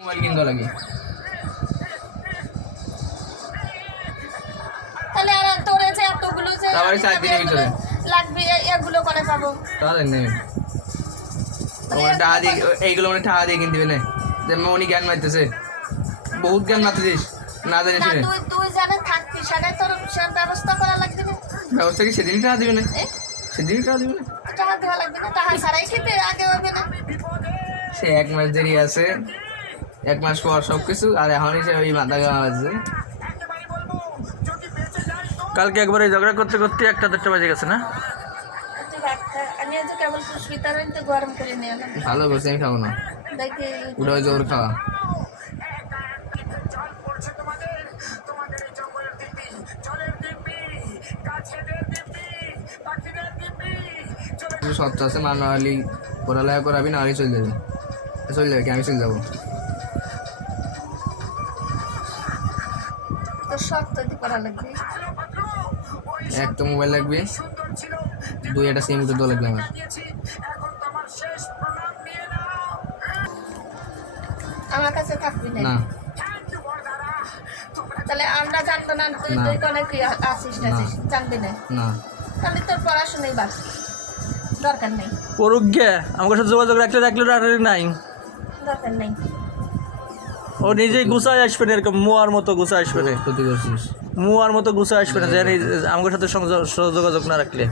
Mobile কিনতে লাগে তাহলে আর তোরে যে এতগুলো যে তারপরে 4 দিনের ভিতরে লাগবে এগুলো করে পাবো তাহলে নেই ওটা টাকা দিয়ে এইগুলো মানে টাকা দিয়ে কিনতে হবে না যে মনি জ্ঞান মারতেছে বহুত জ্ঞান মারতেছিস না জানিস না না তুই জানে থাকবি সেটাই তোর ব্যবস্থা করা লাগবে না ব্যবস্থা কি সেদিনই টাকা দিবে না এ? সেদিনই টাকা দিবে না টাকা দেওয়া লাগবে না টাকা ছাড়াই খেতে আগে হবে না সে 1 মাস দেরি আছে 1 মাস পর সব কিছু আর এখনই সে ওই মাথা গাওয়া আছে কালকে একবার এই ঝগড়া করতে করতে 1টা বাজে গেছে না? তুই ভাত খা। আমি আজ কেবল পুষ্পিতার তো গরম করে নিয়ে এলাম ভালো করছে আমি খাবো না দেখি ওটা জোর খাওয়া সত্য আছে মা নাহলে পড়ালেখা করাবি নাহলে চলে যাবে কি আমি চলে যাবো তোর সব তৈরি করা লাগবে এক তো মোবাইল লাগবে 2 একটা সিম উঠে লাগবে আমার আমার কাছে থাকবি না না তাহলে আমরা জানবো না তুই না। তুই কোনে কি আসিস না না। জানবি না না তাহলে তোর পড়াশোনাই বাদ দরকার নেই পড়ুক গে আমার সাথে যোগাযোগ রাখলে আর নাই। দরকার নেই ও নিজেই গুছায় আসবে না, এরকম মুয়ার মতো গুছায় আসবে না, ক্ষতি করছিস মুয়ার মতো গুছায় আসবে না যে আমার সাথে যোগাযোগ না রাখলে।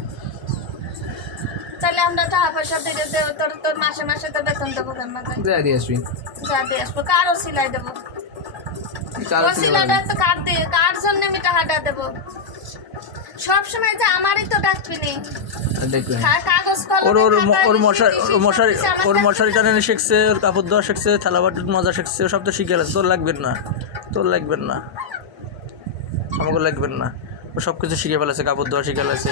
তাহলে আমরা টাকা পয়সা দিয়ে দেবো তোর তোর মাসে মাসে তোর বেতন দেবো কেন যা দিয়ে আসবি যা দিয়ে আসবো কারও সিলাই দেবো কারো ওর সিলাইটা তো কার দিয়ে কার জন্য আমি টাকাটা দেবো সবসময় যে আমারই তো ডাকবি নি দেখবেন কাগজ কলমে ওর ওর খাতায় ওর লিখে মশারি দিছি, ওর মশারি সবকিছু আমার ওর কাছে মশারি টানানো শিখছে, ওর কাপড় দেওয়া শিখছে, থালা বাটির মজা শিখছে, সব তো শিখে গেছে। তোর লাগবেন না, তোর লাগবেন না, আমাকে লাগবেন না। ও সব কিছু শিখে ফেলেছে, কাপড় দেওয়া শিখে ফেলেছে,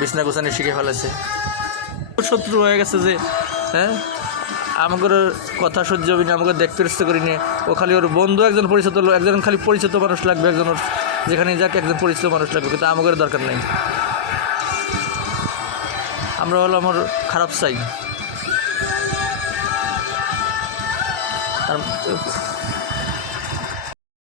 বিছনা গোছানি শিখে ফেলেছে। শত্রু হয়ে গেছে যে হ্যাঁ আমাদের কথা সহ্য হবে না, আমাকে দেখতে ইচ্ছে করি না। ও খালি ওর বন্ধু একজন পরিচিত একজন খালি পরিচিত মানুষ লাগবে, একজন ওর যেখানে যাক একজন পরিচিত মানুষ লাগবে, কিন্তু আমাদের দরকার নেই। আমরা হলো আমার খারাপ চাই। আর